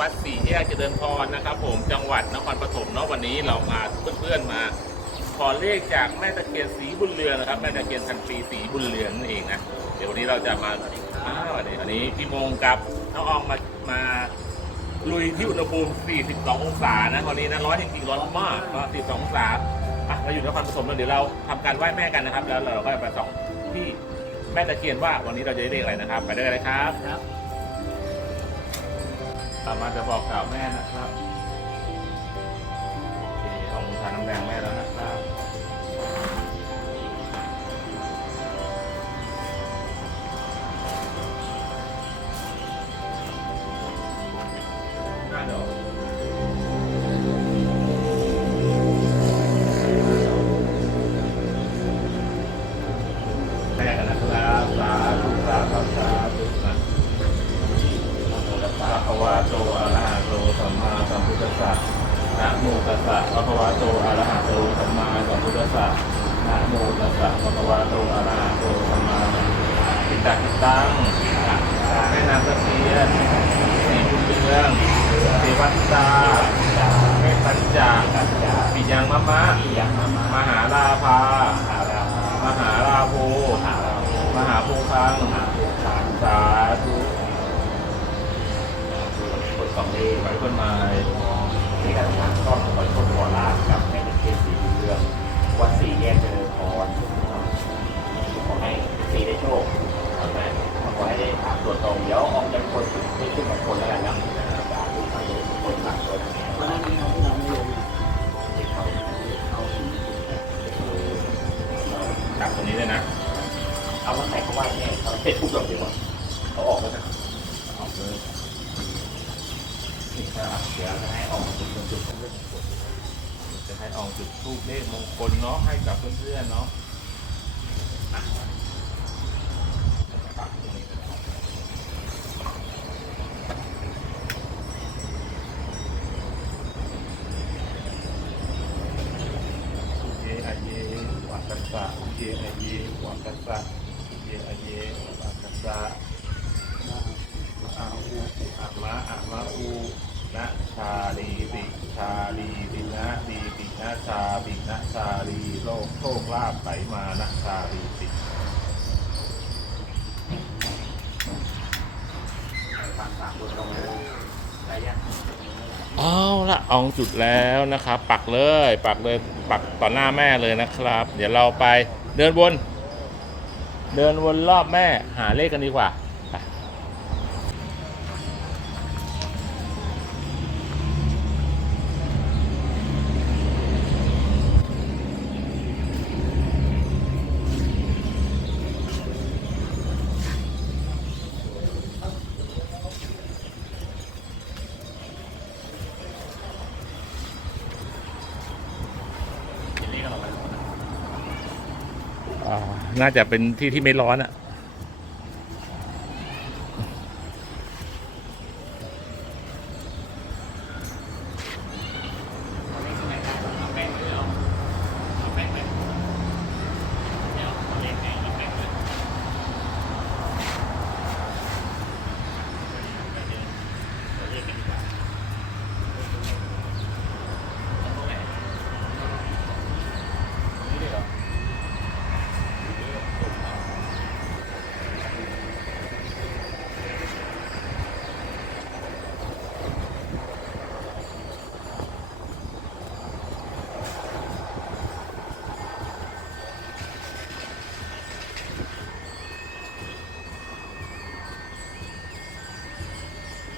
วัดสี่แยกเจริญพรนะครับ ผมจังหวัดนครปฐมเนาะวันนี้เรามาเพื่อนๆมา ขอเลขจากแม่ตะเคียนสีบุญเรืองนะครับแม่ตะเคียนพันปีสีบุญเรืองนั่นเองนะเดี๋ยววันนี้เราจะมาอ้าววันนี้อันนี้พี่มงกับน้องอองมามาลุยที่อุณหภูมิ 42 องศานะวันนี้นะร้อนจริงๆร้อนมากเนาะ42องศาอะเราอยู่นครปฐมแล้วเดี๋ยวเราทำการไหว้แม่กันนะครับ แล้วเราก็ไปส่องที่แม่ตะเคียนว่าวันนี้เราจะได้เลขอะไรนะครับ ไปด้วยกันเลยครับครับ ตามมาจะบอกกล่าวแม่นะครับโอเคของทานน้ำแดงแม่แล้วนะครับ นะโมตัสสะภะคะวะโตอะระหะโตสัมมาสัมพุทธัสสะนะโมตัสสะภะคะวะโตอะระหะโตสัมมาสัมพุทธัสสะอิตักอิตังแม่นางตะเคียนสีบุญเรืองเทวัตตาเมตัญจาปิยังมะมะมหาลาภามหาลาโภมหาภูคังสาธุคนสองเลขไปคนมา ที่การทางก็ขอโทษขอลาบกับในเคสนี้ เอาละอองจุดแล้วนะครับ ปักเลย ปักเลยปักต่อหน้าแม่เลยนะครับ เดี๋ยวเราไปเดินวน เดินวนรอบแม่หาเลขกันดีกว่า น่าจะเป็นที่ที่ไม่ร้อนอะ แป้งเลยเอาเอาแป้งไปเดี๋ยวเอาเลขไหนเอาแป้งเลยเอาเลขกันดีกว่าเอาตรงไหนนี่เลยเหรอ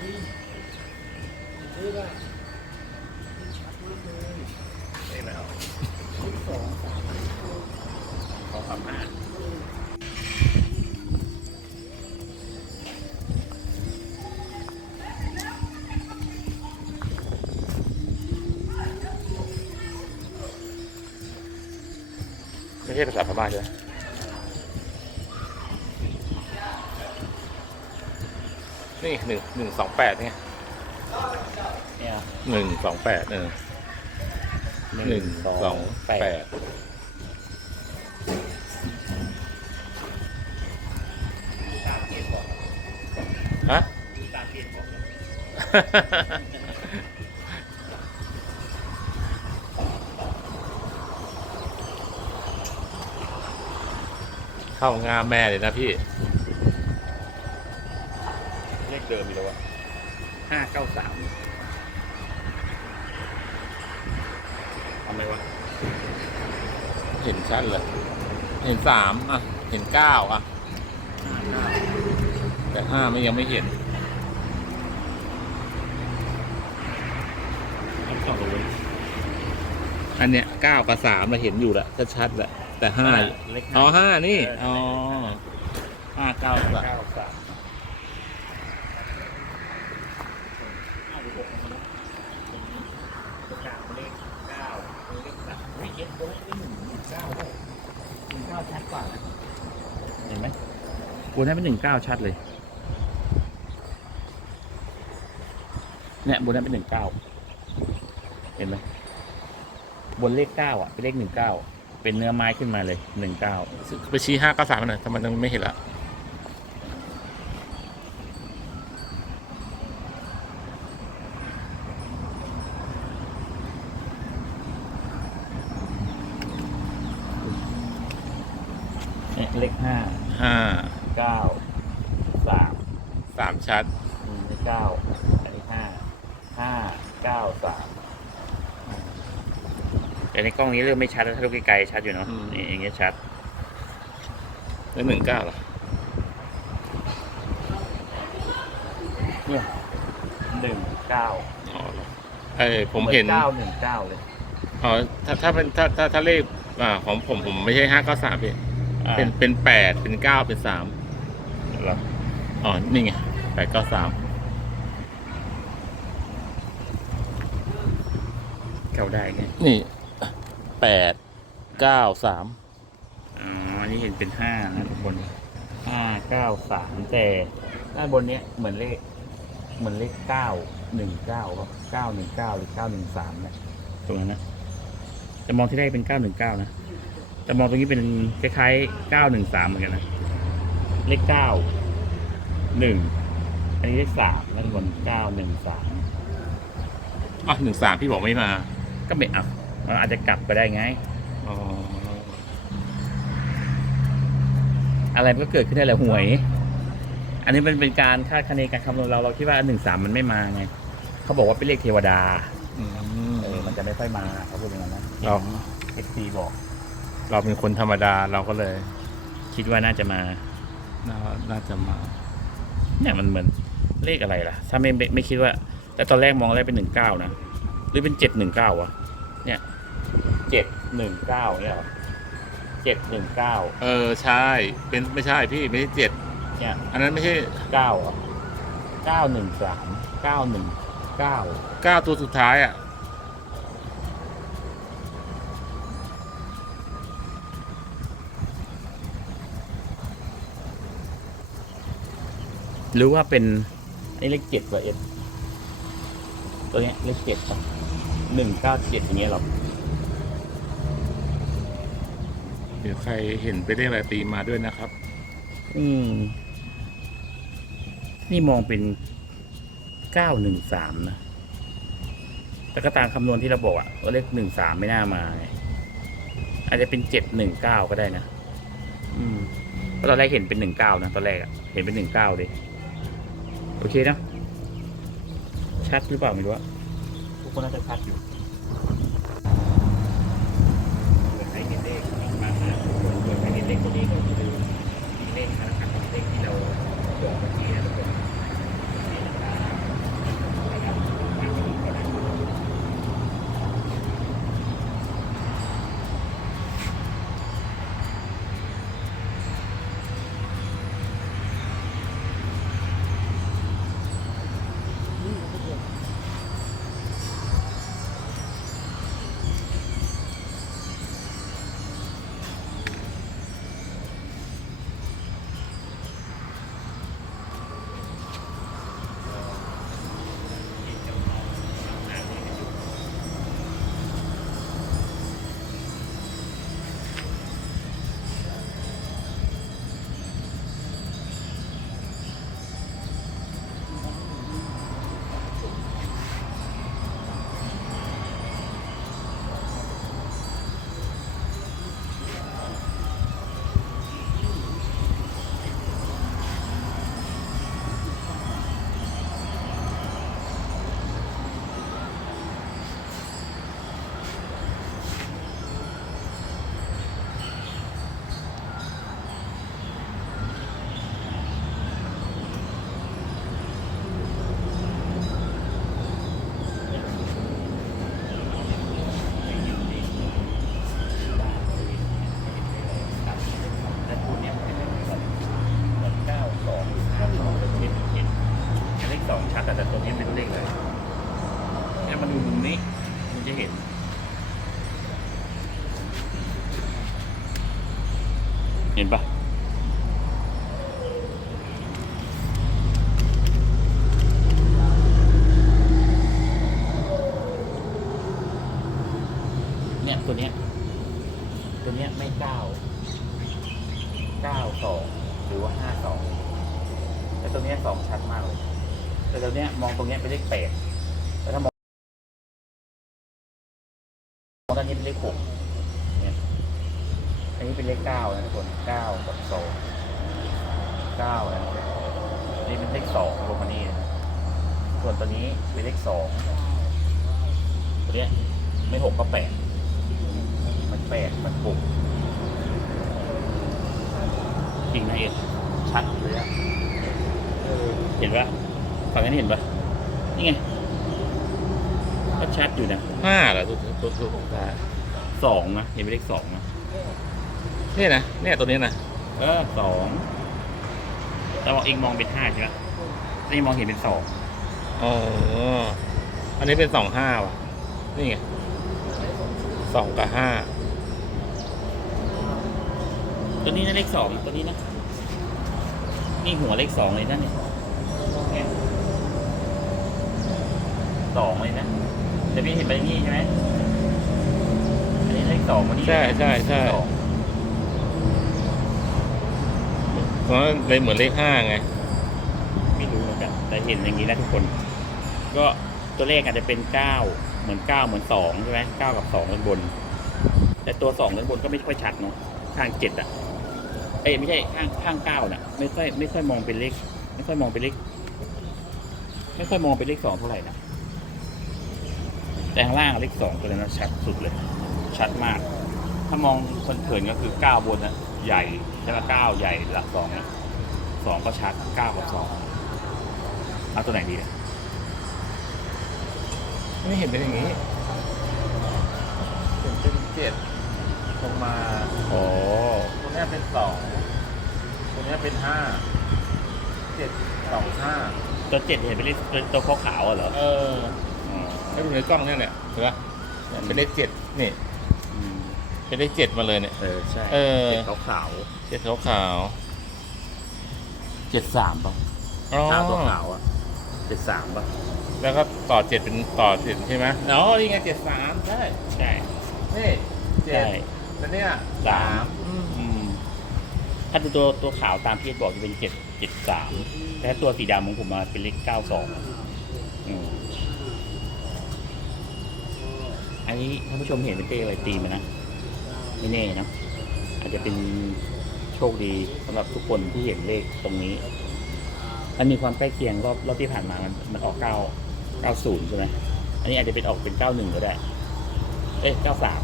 นี่ว่าชัดมากเลย นี่แล้ว ที่ สองสามขอสามห้าไม่ใช่ภาษาพม่าใช่ไหมนี่หนึ่งหนึ่งสองแปดเนี่ยเนี่ยหนึ่งสองแปดเออ หนึ่งสองแปดฮะเกณฑ์บอกเข้างามแม่เลยนะพี่ สามอะ เห็นเก้าอะ แต่ห้าไม่ยังไม่เห็นต้องสองเลยอันเนี้ยเก้ากับสามเราเห็นอยู่แล้วชัดๆแหละแต่ห้าเลขอ๋อห้านี่เอ๋อห้าเก้าสามเก้าสามห้าหรือหกนะเก้าเลขเก้าเลขสามวิเอ็ดตัวเลขหนึ่งหนึ่งเก้าด้วยหนึ่งเก้าชัดกว่านะเห็นไหม วนให้เป็นหนึ่งเก้าชัดเลย เนี่ยบนนั้นเป็นหนึ่งเก้าเห็นไหมบนเลขเก้าอะเป็นเลขหนึ่งเก้าเป็นเนื้อไม้ขึ้นมาเลยหนึ่งเก้าไปชี้ห้าเก้าสามหน่อยทำไมยังไม่เห็นละ เนี่ยเลขห้า ห้า เก้าสาม สามชัด อืม เลขเก้าอันนี้ห้าห้าเก้าสาม แต่ในกล้องนี้เริ่มไม่ชัดแล้วถ้าดูไกลๆชัดอยู่เนาะนี่อย่างเงี้ยชัดแล้วหนึ่งเก้าเหรอเนี่ยหนึ่งเก้าอ๋อเหรอเออผมเห็นเก้าหนึ่งเก้าเลยอ๋อถ้าถ้าเป็นถ้าถ้าถ้าเลขอ่าของผมผมไม่ใช่ห้าเก้าสามพี่อ่าเป็นเป็นแปดเป็นเก้าเป็นสามเหรออ๋อนี่ไงแปดเก้าสาม เข้าได้ไงนี่แปดเก้าสามอ๋ออันนี้เห็นเป็นห้านะทุกคนห้าเก้าสามแต่ด้านบนเนี้ยเหมือนเลข เหมือนเลขเก้าหนึ่งเก้าครับเก้าหนึ่งเก้าหรือเก้าหนึ่งสามเนี่ยตรงนั้นนะแต่มองที่ได้เป็นเก้าหนึ่งเก้านะแต่มองตรงนี้เป็นคล้ายๆเก้าหนึ่งสามเหมือนกันนะเลขเก้าหนึ่งอันนี้เลขสามด้านบนเก้าหนึ่งสามอ๋อหนึ่งสามพี่บอกไม่มา ก็ไม่อะมันอาจจะกลับก็ได้ไงอ๋ออะไรมันก็เกิดขึ้นได้แหละหวย อันนี้มันเป็นการคาดคะเนการคำนวณเราเราคิดว่าหนึ่งสามมันไม่มาไงเขาบอกว่าเป็นเลขเทวดาอืมเออมันจะไม่ค่อยมาเขาพูดอย่างนั้นนะเราเอ็กซีบอก เราเป็นคนธรรมดาเราก็เลย คิดว่าน่าจะมา น่าน่าจะมา เนี่ยมันเหมือนเลขอะไรล่ะ ถ้าไม่ไม่ไม่คิดว่า แต่ตอนแรกมองได้เป็นหนึ่งเก้านะ หรือเป็นเจ็ดหนึ่งเก้าวะเนี่ยเจ็ด หนึ่งเก้าเนี่ยเจ็ดหนึ่งเก้าเออใช่เป็นไม่ใช่พี่ไม่ใช่เจ็ดเนี่ยอันนั้นไม่ใช่เก้าอะเก้าหนึ่งสามเก้าหนึ่งเก้าเก้าตัวสุดท้ายอะหรือว่าเป็นไอ้เลขเจ็ดว่ะเอ็ดตัวเนี้ยเลขเจ็ดป่ะหนึ่งเก้าเจ็ดอย่างเงี้ยหรอ เดี๋ยวใครเห็นไปได้อะไรตีมาด้วยนะครับอืมนี่มองเป็นเก้าหนึ่งสามนะ แต่ก็ตามคำนวณที่เราบอกอะว่าเลขหนึ่งสามไม่น่ามาไงอาจจะเป็นเจ็ดหนึ่งเก้าก็ได้นะอืมเพราะตอนแรกเห็นเป็นหนึ่งเก้านะตอนแรกอะเห็นเป็นหนึ่งเก้าเลยโอเคนะชัดหรือเปล่าไม่รู้อะทุกคนน่าจะชัดอยู่เปิดให้เห็นเลขมากนะ เเห็นปะเนี่ยตัวเนี้ย ตัวเนี้ยไม่เก้า เก้าสองหรือว่าห้าสองแต่ตัวเนี้ยสองชัดมากเลย แต่ตัวเนี้ยมองตรงเนี้ยเป็นเลขแปดแต่ถ้ามองมองด้านนี้เป็นเลขหกเนี่ย อันนี้เป็นเลขเก้านะทุกคนเก้ากับสองเก้านะนี่เป็นเลขสองลงมานี่นะส่วนตัวนี้เป็นเลขสองตัวเนี้ยไม่หกก็แปดมันแปดมันหกจริงนะเอ็ดชัดเลยอะเห็นปะฝั่งนี้นเห็นปะนี่ไงก็ชัดอยู่นะห้าเหรอตัวตัวตัวตัวสองนะเห็นเป็นเลขสองนะ นี่นะเนี่ยตัวนี้นะเออสองแต่ว่าเองมองเป็นห้าใช่ไหมแต่เองมองเห็นเป็นสองอ๋ออันนี้เป็นสองห้าว่ะ นี่ไงสองกับห้าตัวนี้นะเลขสองตัวนี้นะ นี่หัวเลขสองเลยนะเนี่ยเนี่ยสองเลยนะแต่พี่เห็นไปนี่ใช่ไหมอันนี้เลขสองวันนี้ใช่ใช่ใช่สอง เพราะเลยเหมือนเลขห้าไง ไม่รู้เหมือนกันแต่เห็นอย่างนี้นะทุกคน ก็ตัวเลขอาจจะเป็นเก้าเหมือนเก้าเหมือนสองใช่ไหมเก้ากับสองด้านบน แต่ตัวสองด้านบนก็ไม่ค่อยชัดเนาะข้างเจ็ดอะ เอ้ยไม่ใช่ข้างข้างเก้าน่ะ ไม่ค่อยไม่ค่อยมองเป็นเลข ไม่ค่อยมองเป็นเลข ไม่ค่อยมองเป็นเลขสองเท่าไหร่นะแต่ข้างล่างเลขสองตัวนั้นชัดสุดเลย ชัดมาก ถ้ามองคนเผินก็คือเก้าบนอะ ใหญ่ใช่ไหมเก้าใหญ่หลักสองนะสองก็ชัดเก้ากับสองเอาตัวไหนดีเนี่ยไม่เห็นเป็นอย่างนี้เห็นเป็นเจ็ดลงมาอ๋อตัวเนี้ยเป็นสองตัวเนี้ยเป็นห้าเจ็ดสองห้าตัวเจ็ดเห็นเป็นเลขเป็นตัวขาวๆอะเหรอ เอออ๋อให้ดูในกล้องเนี่ยแหละเห็นปะเนี่ยเป็นเลขเจ็ดนี่อืม เป็นเลขเจ็ดมาเลยเนี่ย เออใช่เออ เจ็ดขาวเจ็ดขาวขาวๆเจ็ดสามป่ะๆอ๋อขาวตัวขาวอะเจ็ดสามป่ะแล้วก็ต่อเจ็ดเป็นต่อเจ็ดใช่ไหมอ๋อนี่ไงเจ็ดสามใช่ใช่นี่เจ็ดใช่ แล้วเนี่ยสาม อืมอืมถ้าเป็นตัวตัวขาวตามที่เอ็ดบอกจะเป็นเจ็ดเจ็ดสามแต่ถ้าตัวสีดำของผมมาเป็นเลขเก้าสองอืมอันนี้ท่านผู้ชมเห็นเป็นเลขอะไรตีมานะ ไม่แน่นะอาจจะเป็นโชคดีสำหรับทุกคนที่เห็นเลขตรงนี้ มันมีความใกล้เคียงรอบรอบที่ผ่านมามันมันออกเก้าเก้าศูนย์ใช่ไหมอันนี้อาจจะเป็นออกเป็นเก้าหนึ่งก็ได้ เอ้ยเก้าสาม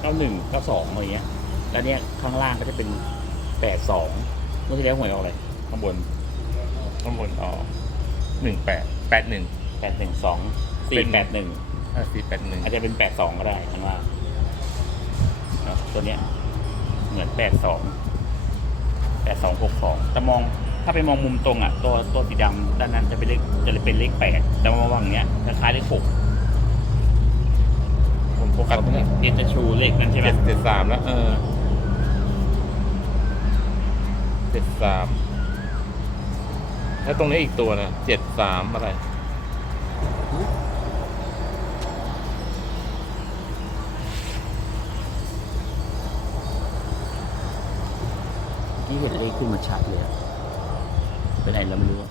เก้าหนึ่งเก้าสองอะไรเงี้ย แล้วเนี่ยข้างล่างก็จะเป็นแปดสองเมื่อที่แล้วหวยออกอะไรข้างบนข้างบนอ๋อหนึ่งแปดแปดหนึ่งแปดหนึ่งสองเป็สี่นแปดหนึ่งห้าสี่แปดหนึ่งอาจจะเป็นแปดสองก็ได้ข้างล่าง นะตัวเนี้ยเหมือนแปดสองแปดสองหกสองแต่มองถ้าไปมองมุมตรงอะ ตัวตัวสีดำด้านนั้นจะเป็นเลขจะเป็นเลขแปดแต่มามองอย่างเนี้ยคล้ายๆเลขหกผมโฟกัสตรงนี้เอ็นจะชูเลขนั้นใช่ไหมเจ็ดเจ็ดสามแล้ว เออเจ็ดสามแล้วตรงนี้อีกตัวนะเจ็ดสามอะไร ที่เห็นเลขขึ้นมาชัดเลยอะเป็นไหนเราไม่รู้อะ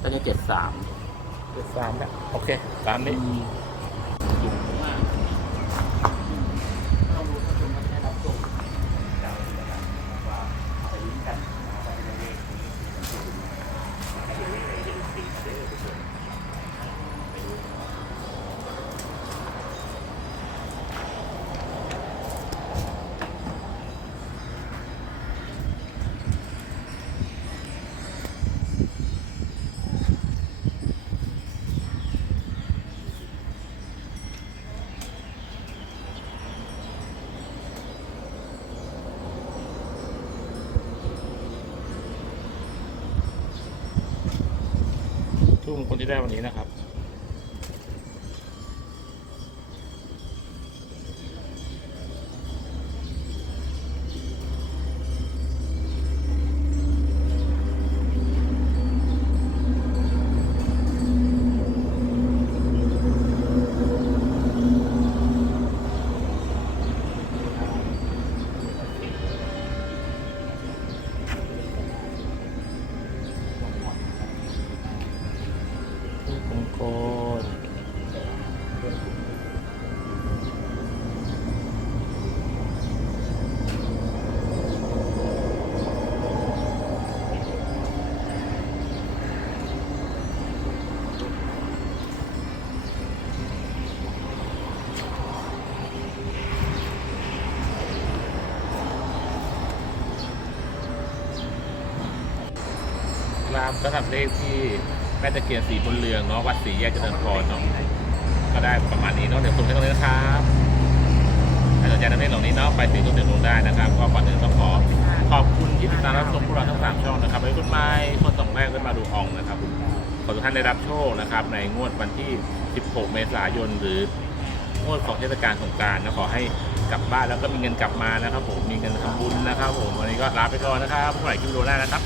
ตอนนี้เจ็ดสามเจ็ดสามแล้วโอเคตามนี้ อยู่ข้างล่างเรารู้ว่าคุณได้รับส่งจากว่าไปลุ้นกันว่าจะได้เลขนี้ เทุ่มคนที่ได้วันนี้นะครับ คลรามสำหรับเลขที่ แม่ตะเคียนสีบุญเรืองเนาะวัดสีแยกเจริญพรเนาะก็ได้ประมาณนี้เนาะเดี๋ยวส่งให้ตรงนี้นะครับถ้าสนใจในเลขเหล่านี้เนาะไปสีตัวเดียวลงได้นะครับ ก็ก่อนอื่นต้องขอขอบคุณที่ติดตามรับชมพวกเราทั้งสามช่องนะครับไว้คุณไม้คนส่งแรกขึ้นมาดูอองนะครับขอทุกท่านได้รับโชคนะครับ ในงวดวันที่ 16 เมษายนหรืองวดของเทศกาลสงการนะขอให้กลับบ้านแล้วก็มีเงินกลับมานะครับ ผมมีเงินทำบุญนะครับ ผมวันนี้ก็ลาไปก่อนนะครับพบกันใหม่คลิปวิดีโอหน้านะครับ